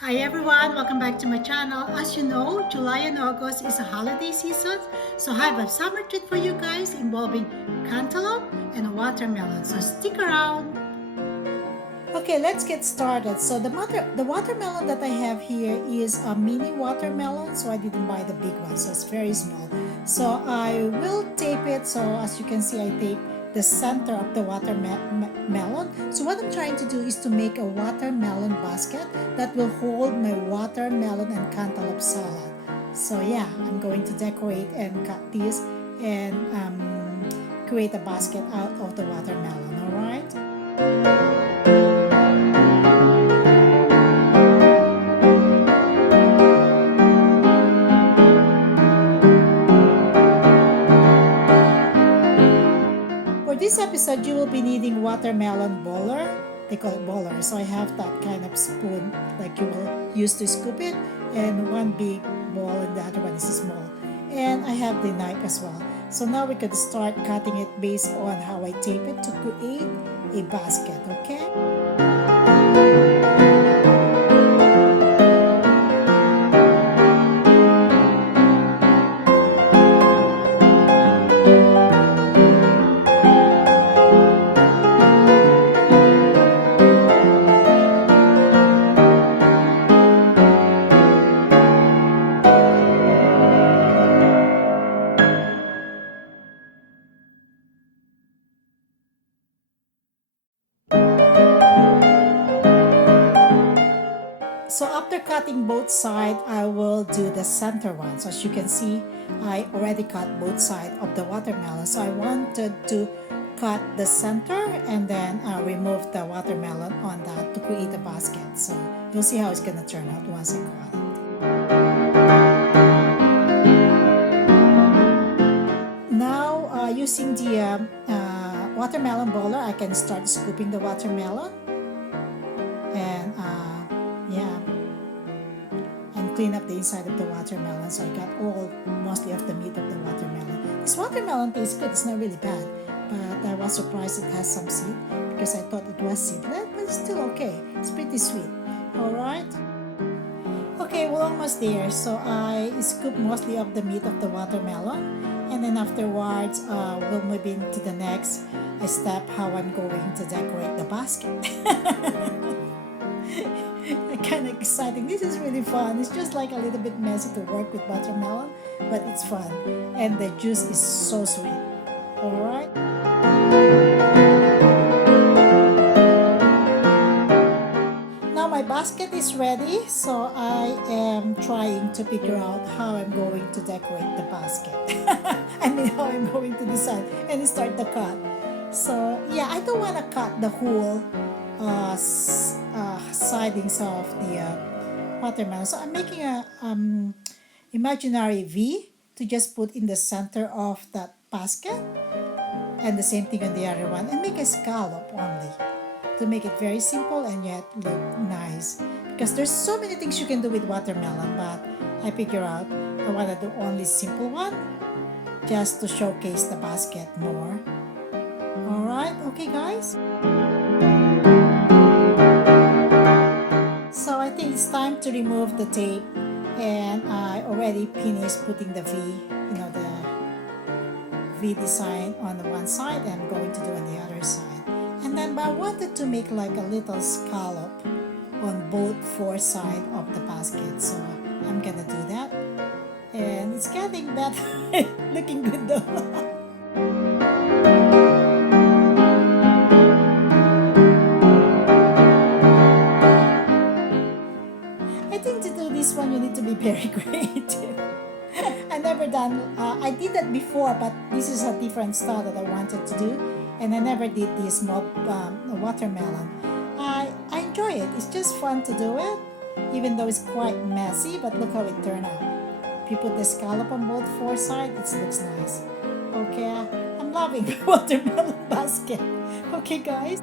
Hi everyone, welcome back to my channel. As you know, July and August is a holiday season, so I have a summer treat for you guys involving cantaloupe and a watermelon, so stick around. Okay, let's get started. So the watermelon that I have here is a mini watermelon, so I didn't buy the big one, so it's very small. So I will tape it, so as you can see I tape the center of the watermelon. So what I'm trying to do is to make a watermelon basket that will hold my watermelon and cantaloupe salad. So yeah, I'm going to decorate and cut this and create a basket out of the watermelon, alright? For this episode, you will be needing watermelon baller. They call it baller. So I have that kind of spoon like you will use to scoop it, and one big ball and the other one is small. And I have the knife as well. So now we could start cutting it based on how I tape it to create a basket, okay? So after cutting both sides, I will do the center one. So as you can see, I already cut both sides of the watermelon. So I wanted to cut the center and then remove the watermelon on that to create a basket. So you'll see how it's gonna turn out once I cut it. Now using the watermelon baller, I can start scooping the watermelon and yeah, and clean up the inside of the watermelon. So I got all mostly of the meat of the watermelon. This watermelon tastes good. It's not really bad, but I was surprised it has some seed because I thought it was seedless, but it's still okay. It's pretty sweet. All right. Okay, we're almost there. So I scoop mostly of the meat of the watermelon, and then afterwards we'll move into the next step, how I'm going to decorate the basket. Kind of exciting. This is really fun. It's just like a little bit messy to work with watermelon, but it's fun, and the juice is so sweet. All right. Now my basket is ready, so I am trying to figure out how I'm going to decorate the basket. I mean, how I'm going to decide and start the cut. So yeah, I don't want to cut the whole sidings of the watermelon. So I'm making a imaginary V to just put in the center of that basket, and the same thing on the other one, and make a scallop only to make it very simple and yet look nice. Because there's so many things you can do with watermelon, but I figure out I want to do only simple one just to showcase the basket more. Alright, okay guys? So I think it's time to remove the tape, and I already finished putting the V, the V design on the one side, and I'm going to do on the other side. And then but I wanted to make like a little scallop on both four sides of the basket, so I'm gonna do that. And it's getting better. Looking good though. I think to do this one you need to be very creative. I never done, I did that before, but this is a different style that I wanted to do, and I never did this small watermelon. I enjoy it. It's just fun to do it, even though it's quite messy, but look how it turned out. If you put the scallop on both four sides, it looks nice. Okay, I'm loving the watermelon basket. Okay guys.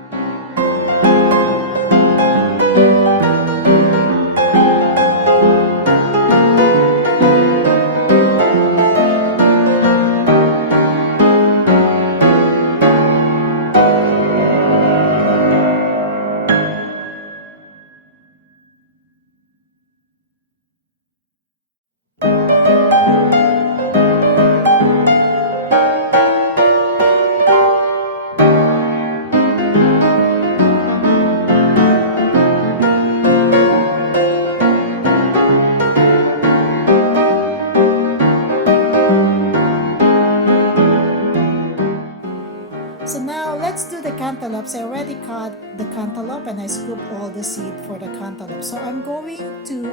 cantaloupes. I already cut the cantaloupe and I scoop all the seed for the cantaloupe. So I'm going to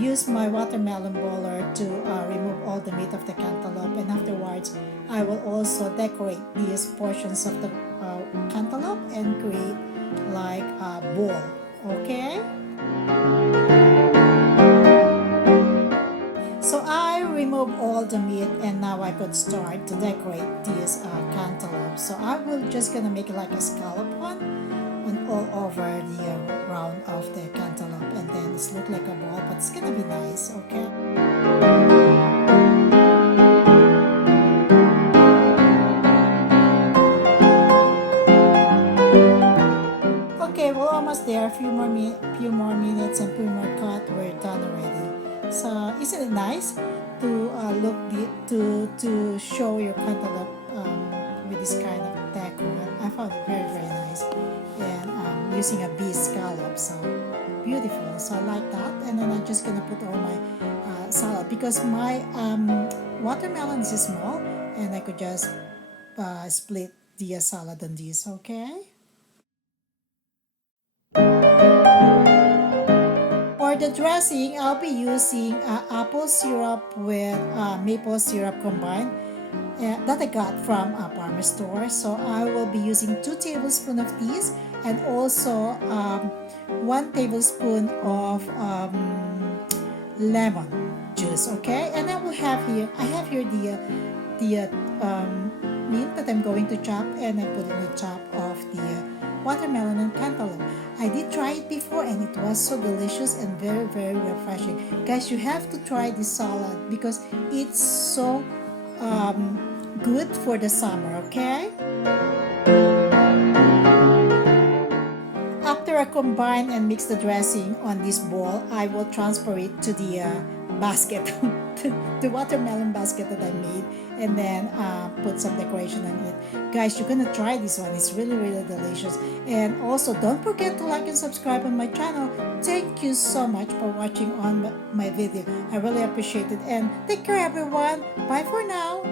use my watermelon baller to remove all the meat of the cantaloupe, and afterwards I will also decorate these portions of the cantaloupe and create like a bowl. Okay, so I remove all the meat and now I could start to decorate these cantaloupe. So I will just gonna make like a scallop one on all over the round of the cantaloupe, and then it's look like a ball, but it's gonna be nice. Okay, okay, we're almost there. A few more minutes and few more cut, we're done already. So isn't it nice to to show your cantaloupe with this kind of decor? I found it very very nice, and using a bee scallop, so beautiful. So I like that, and then I'm just gonna put all my salad because my watermelon is small, and I could just split the salad on this. Okay. For the dressing, I'll be using apple syrup with maple syrup combined that I got from a farmer's store. So I will be using 2 tablespoons of these, and also 1 tablespoon of lemon juice. Okay, and I have here the mint that I'm going to chop, and I put in the top of the watermelon and cantaloupe. I did try it before and it was so delicious and very very refreshing. Guys, you have to try this salad because it's so good for the summer. Okay, after I combine and mix the dressing on this bowl, I will transfer it to the basket, the watermelon basket that I made, and then put some decoration on it. Guys, you're gonna try this one. It's really really delicious. And also don't forget to like and subscribe on my channel. Thank you so much for watching on my video. I really appreciate it, and take care everyone. Bye for now.